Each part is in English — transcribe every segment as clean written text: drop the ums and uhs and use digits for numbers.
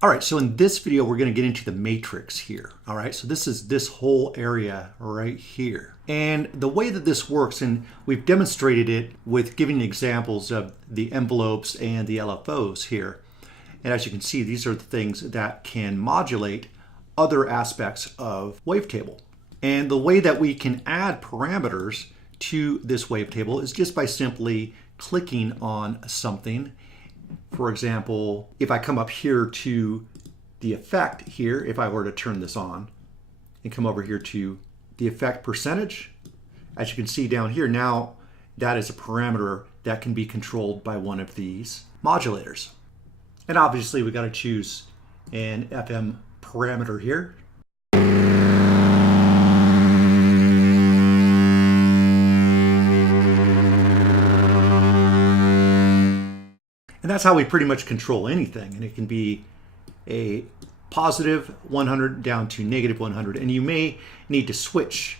All right, so in this video, we're going to get into the matrix here. All right, so this is this whole area right here. And the way that this works, and we've demonstrated it with giving examples of the envelopes and the LFOs here. And as you can see, these are the things that can modulate other aspects of Wavetable. And the way that we can add parameters to this Wavetable is just by simply clicking on something. For example, if I come up here to the effect here, if I were to turn this on and come over here to the effect percentage, as you can see down here, now that is a parameter that can be controlled by one of these modulators. And obviously we got to choose an FM parameter here. And that's how we pretty much control anything. And it can be a positive 100 down to negative 100. And you may need to switch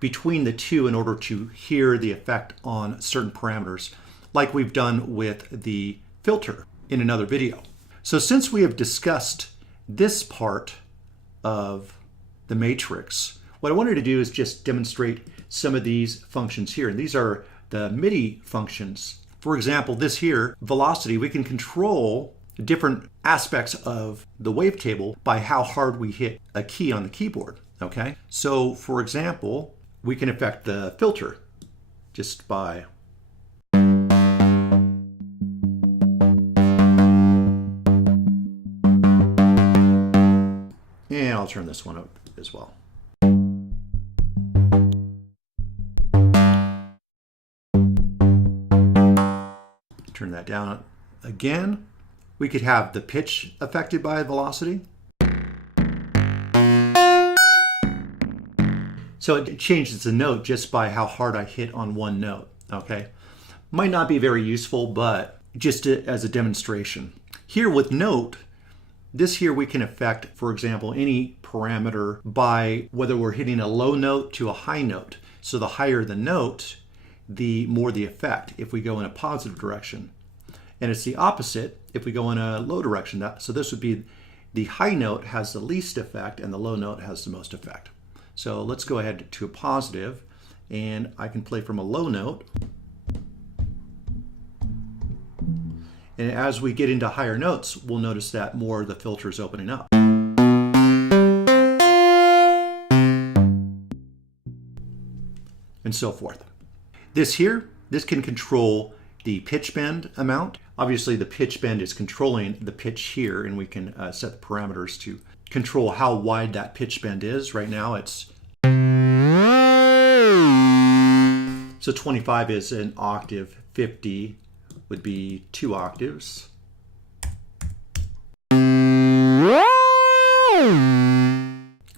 between the two in order to hear the effect on certain parameters, like we've done with the filter in another video. So since we have discussed this part of the matrix, what I wanted to do is just demonstrate some of these functions here. And these are the MIDI functions. For example, this here, velocity, we can control different aspects of the wavetable by how hard we hit a key on the keyboard, okay? So for example, we can affect the filter just by and I'll turn this one up as well. Turn that down again. We could have the pitch affected by velocity. So it changes the note just by how hard I hit on one note, okay? Might not be very useful, but just as a demonstration. Here with note, this here we can affect, for example, any parameter by whether we're hitting a low note to a high note. So the higher the note, the more the effect if we go in a positive direction. And it's the opposite if we go in a low direction. So this would be the high note has the least effect and the low note has the most effect. So let's go ahead to a positive, and I can play from a low note. And as we get into higher notes, we'll notice that more of the filter is opening up. And so forth. This here, this can control the pitch bend amount. Obviously the pitch bend is controlling the pitch here, and we can set the parameters to control how wide that pitch bend is. Right now it's so 25 is an octave, 50 would be 2 octaves.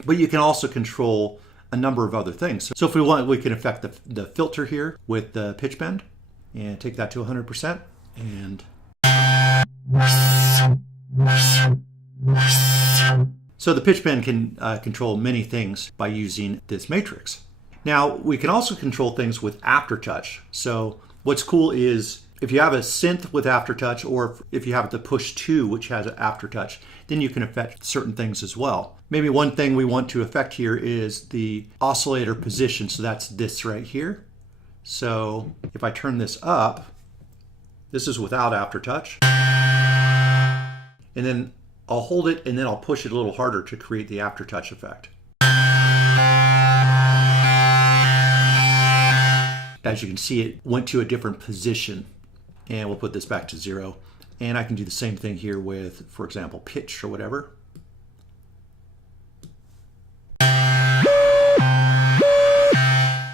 But you can also control a number of other things. So if we want, we can affect the filter here with the pitch bend and take that to 100%. And so the pitch bend can control many things by using this matrix. Now we can also control things with aftertouch. So what's cool is if you have a synth with aftertouch, or if you have the push 2 which has an aftertouch, then you can affect certain things as well. Maybe one thing we want to affect here is the oscillator position. So that's this right here. So if I turn this up, this is without aftertouch. And then I'll hold it and then I'll push it a little harder to create the aftertouch effect. As you can see, it went to a different position. And we'll put this back to 0. And I can do the same thing here with, for example, pitch or whatever.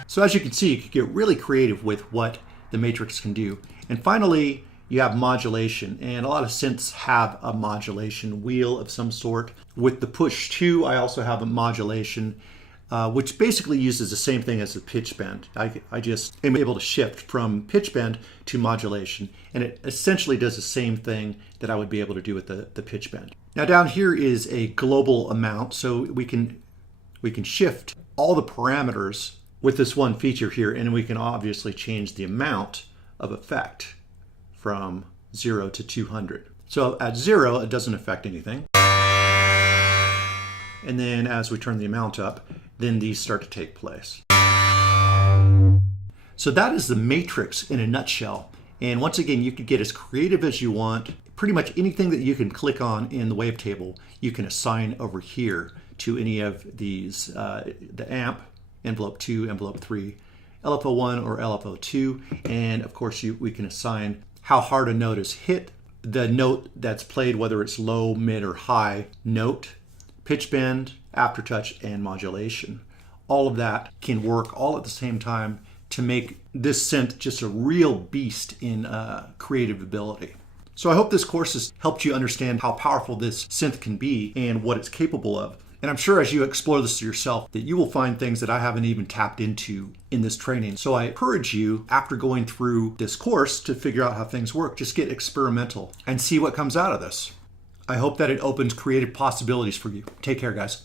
So as you can see, you can get really creative with what the matrix can do. And finally, you have modulation. And a lot of synths have a modulation wheel of some sort. With the push 2, I also have a modulation, which basically uses the same thing as the pitch bend. I just am able to shift from pitch bend to modulation, and it essentially does the same thing that I would be able to do with the pitch bend. Now down here is a global amount, so we can shift all the parameters with this one feature here, and we can obviously change the amount of effect from 0 to 200. So at 0, it doesn't affect anything. And then as we turn the amount up, then these start to take place. So that is the matrix in a nutshell. And once again, you can get as creative as you want. Pretty much anything that you can click on in the wavetable, you can assign over here to any of these, the amp, envelope 2, envelope 3, LFO1 or LFO2. And of course, we can assign how hard a note is hit, the note that's played, whether it's low, mid, or high note, pitch bend, aftertouch, and modulation. All of that can work all at the same time to make this synth just a real beast in creative ability. So I hope this course has helped you understand how powerful this synth can be and what it's capable of. And I'm sure as you explore this yourself that you will find things that I haven't even tapped into in this training. So I encourage you, after going through this course, to figure out how things work. Just get experimental and see what comes out of this. I hope that it opens creative possibilities for you. Take care, guys.